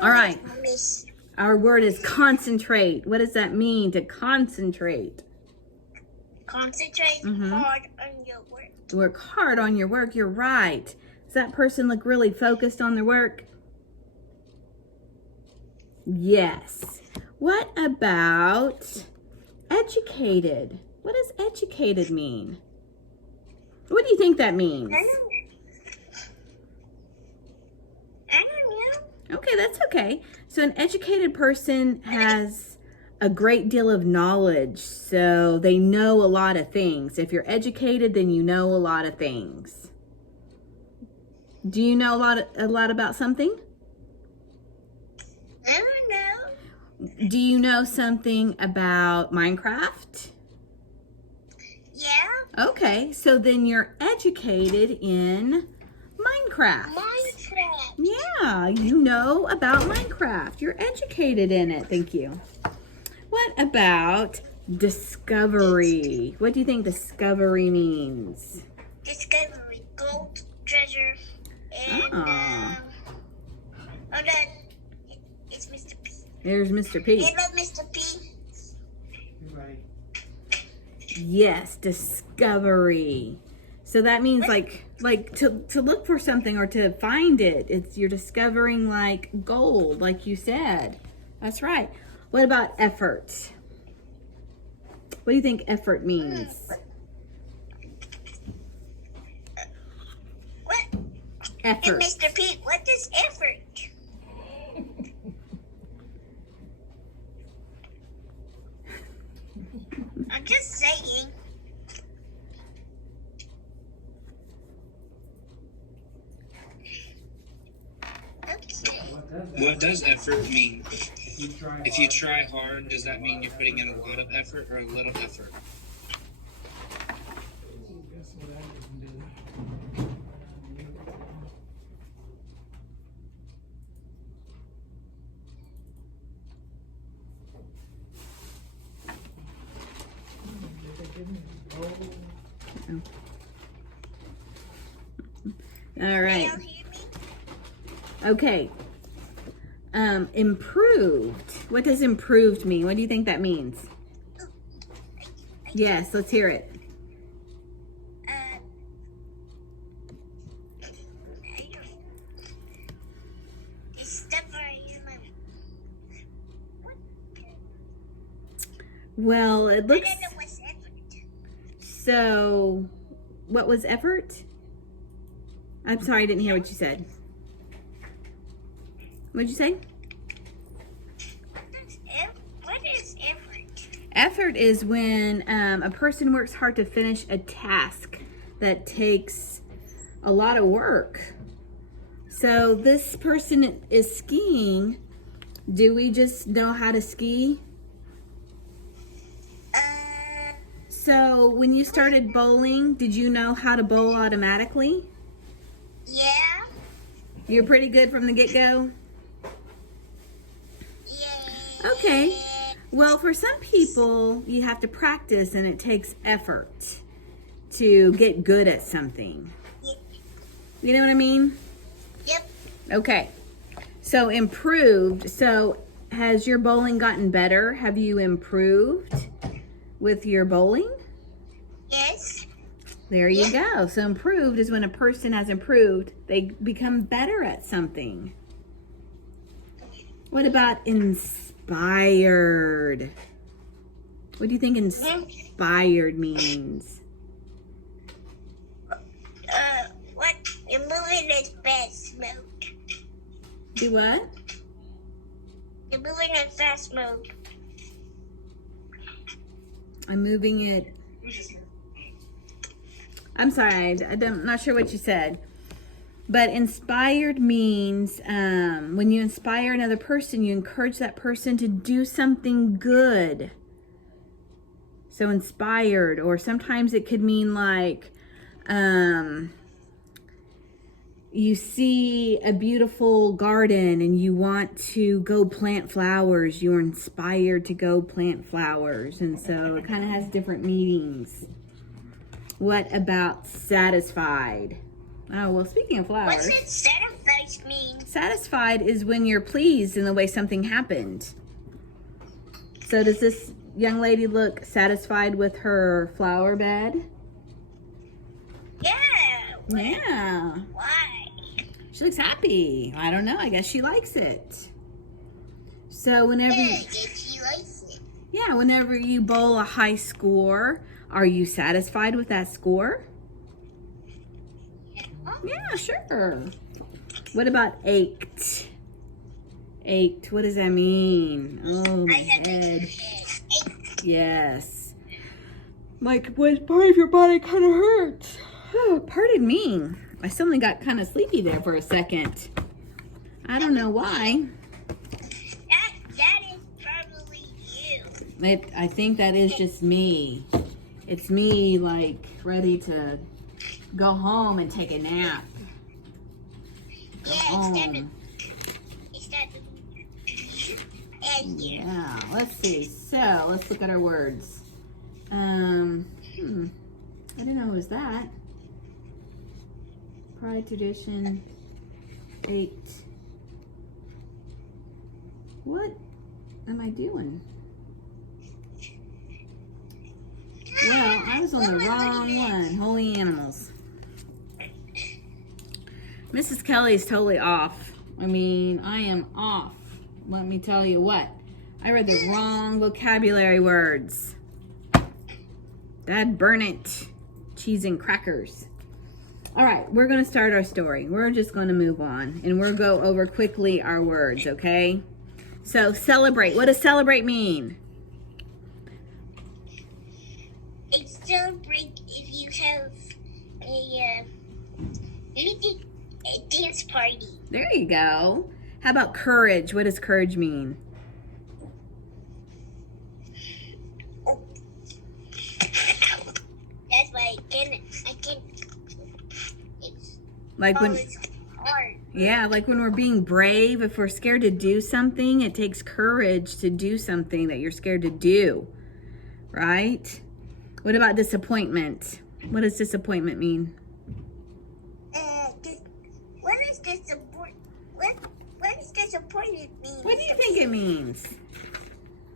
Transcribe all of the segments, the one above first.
All right. Miss. Our word is concentrate. What does that mean, to concentrate? Concentrate hard on your work. Work hard on your work. You're right. Does that person look really focused on their work? Yes. What about educated? What does educated mean? What do you think that means? I don't know. Okay, that's okay. So an educated person has a great deal of knowledge, so they know a lot of things. If you're educated, then you know a lot of things. Do you know a lot about something? I don't know. Do you know something about Minecraft? Yeah. Okay, so then you're educated in Minecraft. Minecraft. Yeah, you know about Minecraft. You're educated in it. Thank you. What about discovery? What do you think discovery means? Discovery, gold, treasure, and hold on. It's Mr. P. There's Mr. P. Hello, Mr. P. Yes, discovery. So that means like to look for something or to find it. It's you're discovering like gold, like you said. That's right. What about effort? What do you think effort means? What? Effort. And Mr. P, what is effort? I'm just saying. Okay. What does effort mean? If you try hard, does that mean you're putting in a lot of effort or a little effort? All right. Y'all hear me? Okay. Improved. What does improved mean? What do you think that means? Yes, let's hear it. I don't. It's stuff I use my. Well, it I looks don't know what's effort. so. What was effort? I'm sorry, I didn't hear what you said. What'd you say? What is effort? Effort is when a person works hard to finish a task that takes a lot of work. So this person is skiing. Do we just know how to ski? So when you started bowling, did you know how to bowl automatically? Yeah. You're pretty good from the get-go? Yeah. Okay. Well, for some people, you have to practice and it takes effort to get good at something. You know what I mean? Yep. Okay. So improved. So has your bowling gotten better? Have you improved with your bowling? Yes. There you go. So improved is when a person has improved, they become better at something. What about inspired? What do you think inspired means? What? You're moving as fast mode. Do what? You're moving in fast mode. I'm moving it. I'm sorry, I'm not sure what you said. But inspired means when you inspire another person, you encourage that person to do something good. So inspired, or sometimes it could mean like you see a beautiful garden and you want to go plant flowers. You're inspired to go plant flowers. And so it kind of has different meanings. What about satisfied? Oh, well, speaking of flowers. What's it satisfied mean? Satisfied is when you're pleased in the way something happened. So does this young lady look satisfied with her flower bed? Yeah. Yeah. Why? She looks happy. I don't know. I guess she likes it. So whenever Yeah, she likes it. yeah, whenever you bowl a high score, are you satisfied with that score? Yeah, sure. What about ached? Ached. What does that mean? Oh, my I have a head. head. Yes. Like what part of your body kind of hurts? Oh, pardon me. I suddenly got kind of sleepy there for a second. I don't know why. That is probably you. I think that is just me. It's me, like, ready to go home and take a nap. Go home. Instead of and you. Yeah, let's see. So, let's look at our words. I didn't know it was that. Pride, tradition, ached. What am I doing? Well, I was on the wrong one. Holy animals. Mrs. Kelly's totally off. I mean, I am off. Let me tell you what. I read the wrong vocabulary words. Dad burn it. Cheese and crackers. All right, we're going to start our story. We're just going to move on. And we'll go over quickly our words, okay? So, celebrate. What does celebrate mean? It's celebrate if you have a dance party. There you go. How about courage? What does courage mean? That's why I can. It's Like when, always hard. yeah, like when we're being brave, if we're scared to do something, it takes courage to do something that you're scared to do, right? What about disappointment? What does disappointment mean? What is disappoint? What is disappointed mean? What do you think it means?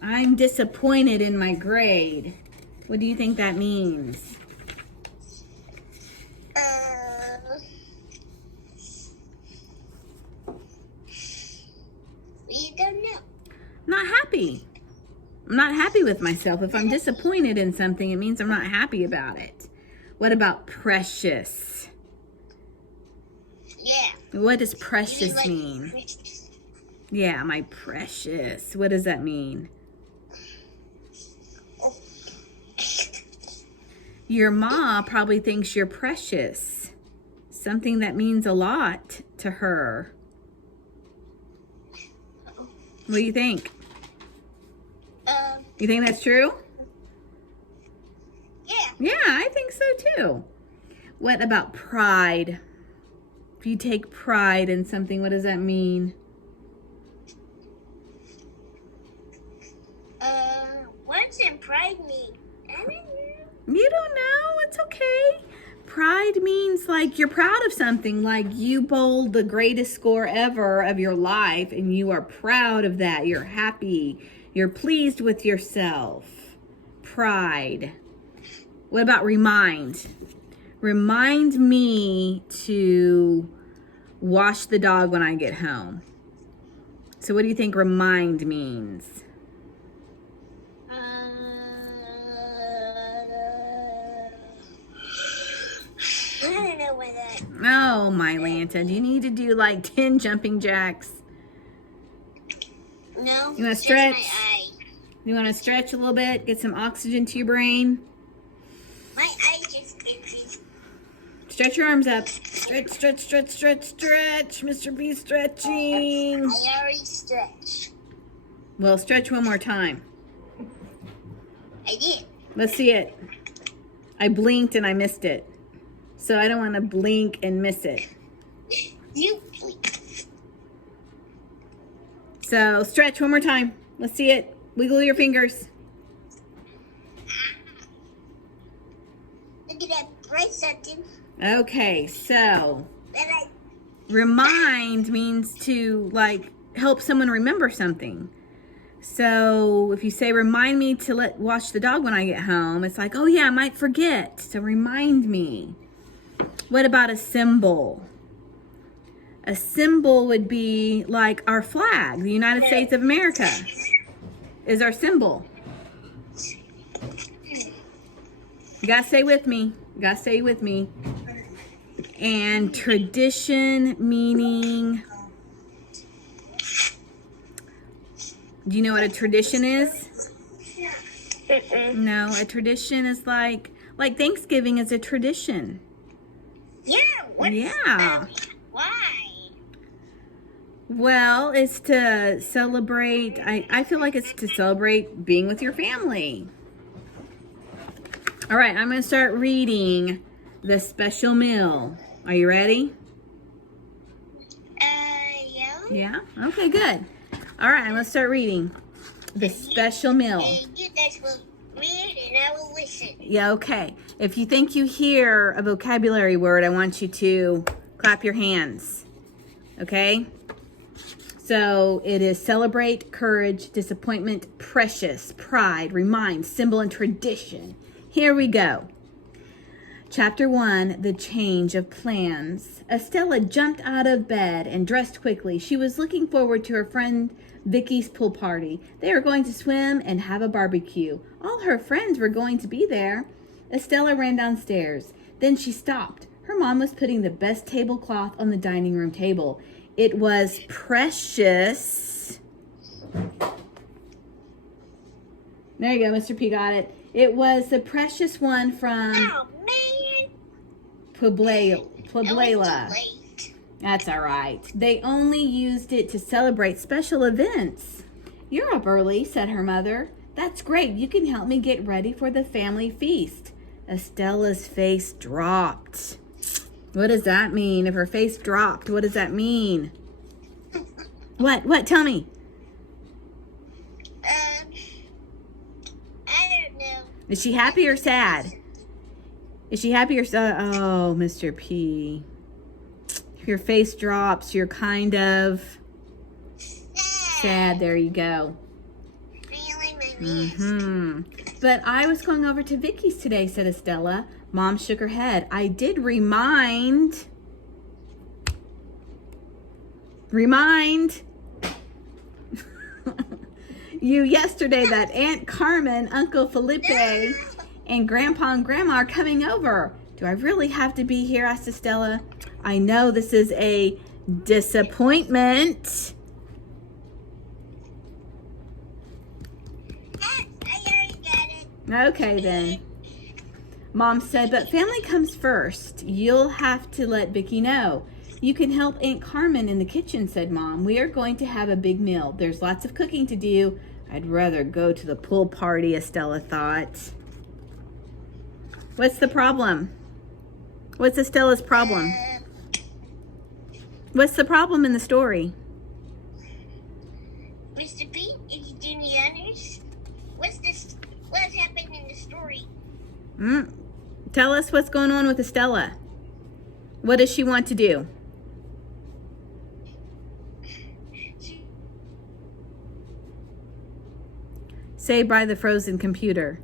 I'm disappointed in my grade. What do you think that means? We don't know. Not happy. I'm not happy with myself. If I'm disappointed in something, it means I'm not happy about it. What about precious? Yeah. What does precious Like mean? Christmas. Yeah, my precious. What does that mean? Oh. Your ma probably thinks you're precious. Something that means a lot to her. What do you think? You think that's true? Yeah. Yeah, I think so too. What about pride? If you take pride in something, what does that mean? What's in pride mean? I don't know. You don't know? It's okay. Pride means like you're proud of something, like you bowled the greatest score ever of your life and you are proud of that. You're happy. You're pleased with yourself. Pride. What about remind? Remind me to wash the dog when I get home. So what do you think remind means? I don't know what that. Oh, my Lanta, do you need to do like 10 jumping jacks? No. You wanna just stretch? My eye. You want to stretch a little bit, get some oxygen to your brain? My eye just itchy. Stretch your arms up. Stretch, stretch, stretch, stretch, stretch. Mr. B stretching. I already stretched. Well, stretch one more time. I did. Let's see it. I blinked and I missed it. So I don't want to blink and miss it. You please. So stretch one more time. Let's see it. Wiggle your fingers. Look at that bright something. Okay, so But I remind means to like help someone remember something. So if you say remind me to wash the dog when I get home, it's like, oh yeah, I might forget. So remind me. What about a symbol? A symbol would be like our flag. The United States of America is our symbol. You gotta stay with me. You gotta stay with me. And tradition meaning, do you know what a tradition is? No, a tradition is like Thanksgiving is a tradition. yeah. What's Yeah. Why? Well, it's to celebrate. I feel like it's to celebrate being with your family. All right, I'm going to start reading the special meal. Are you ready? Yeah. Yeah? Okay, good. All right, I'm going to start reading the special meal. You guys will read and I will listen. Yeah, okay. If you think you hear a vocabulary word, I want you to clap your hands. Okay? So it is celebrate, courage, disappointment, precious, pride, remind, symbol, and tradition. Here we go. Chapter 1, the change of plans. Estella jumped out of bed and dressed quickly. She was looking forward to her friend Vicky's pool party. They were going to swim and have a barbecue. All her friends were going to be there. Estella ran downstairs. Then she stopped. Her mom was putting the best tablecloth on the dining room table. It was precious. There you go, Mr. P got it. It was the precious one from Oh man. Puebla. Too late. That's all right. They only used it to celebrate special events. You're up early, said her mother. That's great. You can help me get ready for the family feast. Estella's face dropped. What does that mean? If her face dropped, what does that mean? What? Tell me. I don't know. Is she happy or sad? Is she happy or sad? Oh, Mr. P. If your face drops, you're kind of sad. There you go. Feeling my wrist. But I was going over to Vicky's today, said Estella. Mom shook her head. I did remind you yesterday that Aunt Carmen, Uncle Felipe, and Grandpa and Grandma are coming over. Do I really have to be here? Asked Estella. I know this is a disappointment. I already got it. Okay then. Mom said, but family comes first. You'll have to let Vicky know. You can help Aunt Carmen in the kitchen, said Mom. We are going to have a big meal. There's lots of cooking to do. I'd rather go to the pool party, Estella thought. What's the problem? What's Estella's problem? What's the problem in the story? Mr. B, is you doing the honors? What's happened in the story? Tell us what's going on with Estella. What does she want to do? Say by the frozen computer.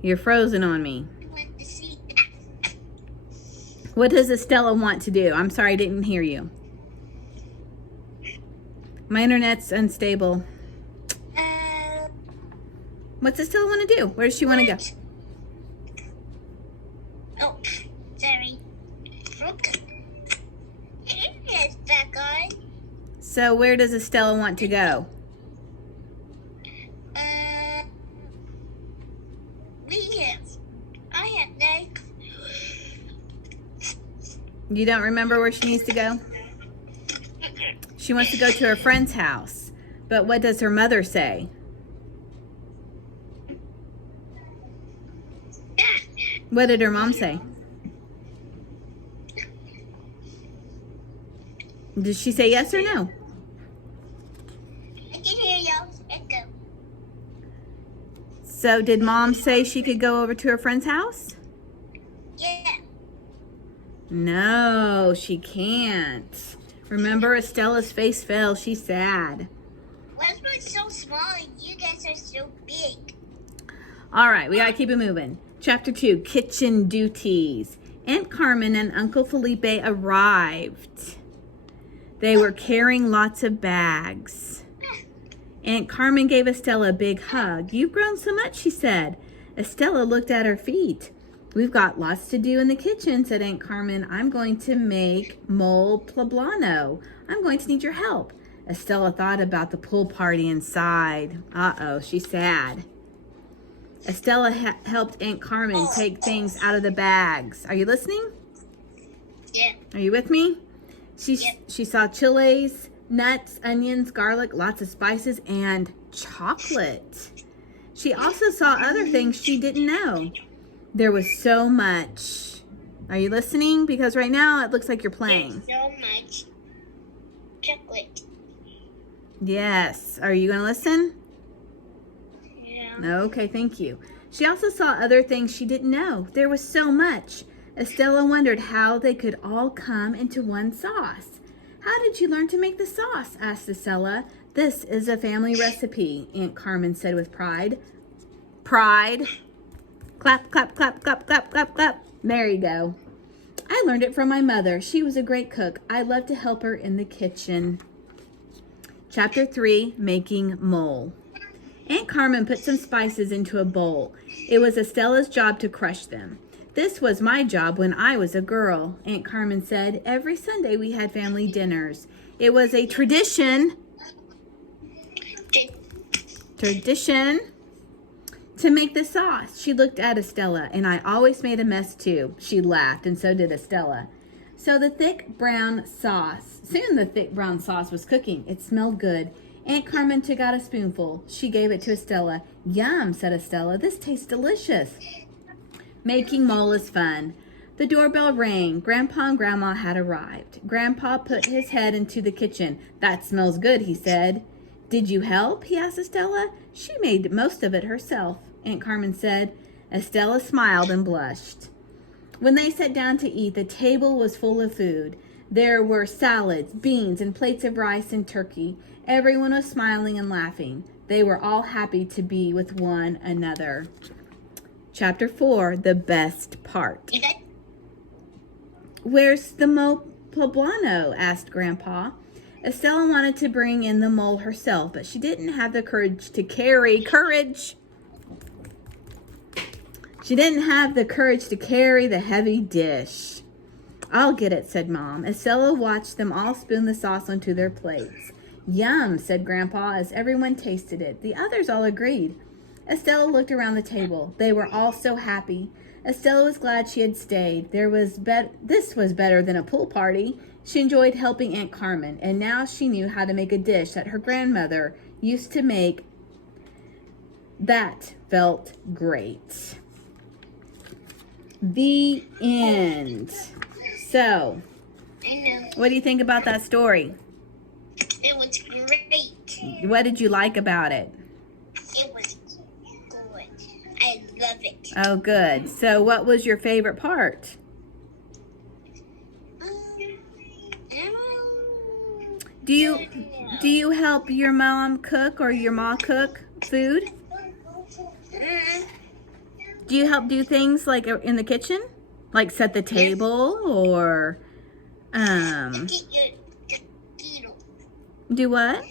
You're frozen on me. She wants to see. What does Estella want to do? I'm sorry, I didn't hear you. My internet's unstable. What's Estella want to do? Where does she want to go? Oh, sorry. Internet's back on. So where does Estella want to go? I have no. You don't remember where she needs to go? She wants to go to her friend's house. But what does her mother say? What did her mom say? Did she say yes or no? I can hear y'all's echo. So did mom say she could go over to her friend's house? Yeah. No, she can't. Remember, Estella's face fell. She's sad. Westwood's so small and you guys are so big. All right, we got to keep it moving. Chapter 2, Kitchen Duties. Aunt Carmen and Uncle Felipe arrived. They were carrying lots of bags. Aunt Carmen gave Estella a big hug. You've grown so much, she said. Estella looked at her feet. We've got lots to do in the kitchen, said Aunt Carmen. I'm going to make mole poblano. I'm going to need your help. Estella thought about the pool party and sighed. Uh-oh, she's sad. Estella helped Aunt Carmen take things out of the bags. Are you listening? Yeah. Are you with me? Yep. She saw chilies, nuts, onions, garlic, lots of spices, and chocolate. She also saw other things she didn't know. There was so much. Are you listening? Because right now it looks like you're playing. There's so much chocolate. Yes. Are you going to listen? Yeah. Okay, thank you. She also saw other things she didn't know. There was so much. Estella wondered how they could all come into one sauce. How did you learn to make the sauce? Asked Estella. This is a family recipe, Aunt Carmen said with pride. Pride. Clap, clap, clap, clap, clap, clap, clap. There you go. I learned it from my mother. She was a great cook. I love to help her in the kitchen. Chapter 3, Making Mole. Aunt Carmen put some spices into a bowl. It was Estella's job to crush them. This was my job when I was a girl, Aunt Carmen said. Every Sunday we had family dinners. It was a tradition to make the sauce. She looked at Estella, and I always made a mess too. She laughed, and so did Estella. Soon the thick brown sauce was cooking. It smelled good. Aunt Carmen took out a spoonful. She gave it to Estella. Yum, said Estella. This tastes delicious. Making mole is fun. The doorbell rang. Grandpa and Grandma had arrived. Grandpa put his head into the kitchen. That smells good, he said. Did you help? He asked Estella. She made most of it herself, Aunt Carmen said. Estella smiled and blushed. When they sat down to eat, the table was full of food. There were salads, beans, and plates of rice and turkey. Everyone was smiling and laughing. They were all happy to be with one another. Chapter 4, the best part. Where's the mole poblano? Asked Grandpa. Estella wanted to bring in the mole herself, but she didn't have the courage to carry the heavy dish. I'll get it, said Mom. Estella watched them all spoon the sauce onto their plates. Yum, said Grandpa as everyone tasted it. The others all agreed. Estella looked around the table. They were all so happy. Estella was glad she had stayed. This was better than a pool party. She enjoyed helping Aunt Carmen, and now she knew how to make a dish that her grandmother used to make that felt great. The end. So, I know. what do you think about that story? It was great. What did you like about it? It was good. I love it. Oh, good. So, what was your favorite part? Do you help your mom cook or your ma cook food? Do you help do things like in the kitchen? Like set the table or do what?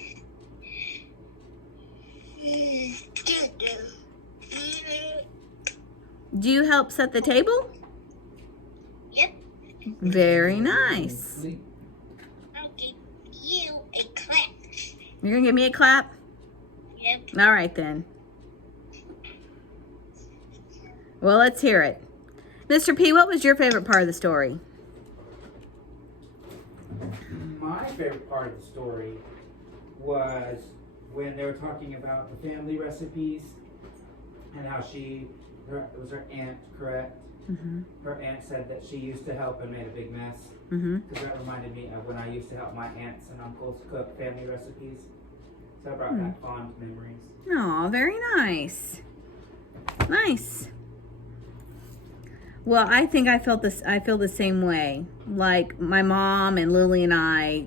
Do you help set the table? Yep. Very nice. I'll give you a clap. You're gonna give me a clap? Yep. All right then. Well, let's hear it. Mr. P, what was your favorite part of the story? My favorite part of the story was when they were talking about the family recipes and how it was her aunt, correct? Mm-hmm. Her aunt said that she used to help and made a big mess. Mm-hmm. Because that reminded me of when I used to help my aunts and uncles cook family recipes. So I brought back fond memories. Oh, very nice. Nice. Well, I think I feel the same way. Like my mom and Lily and I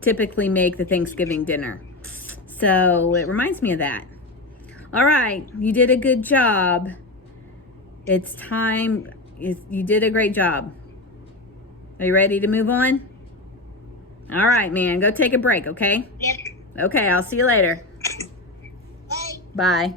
typically make the Thanksgiving dinner. So it reminds me of that. All right, you did a good job. It's time. You did a great job. Are you ready to move on? All right, man. Go take a break, okay? Yep. Okay, I'll see you later. Bye. Bye.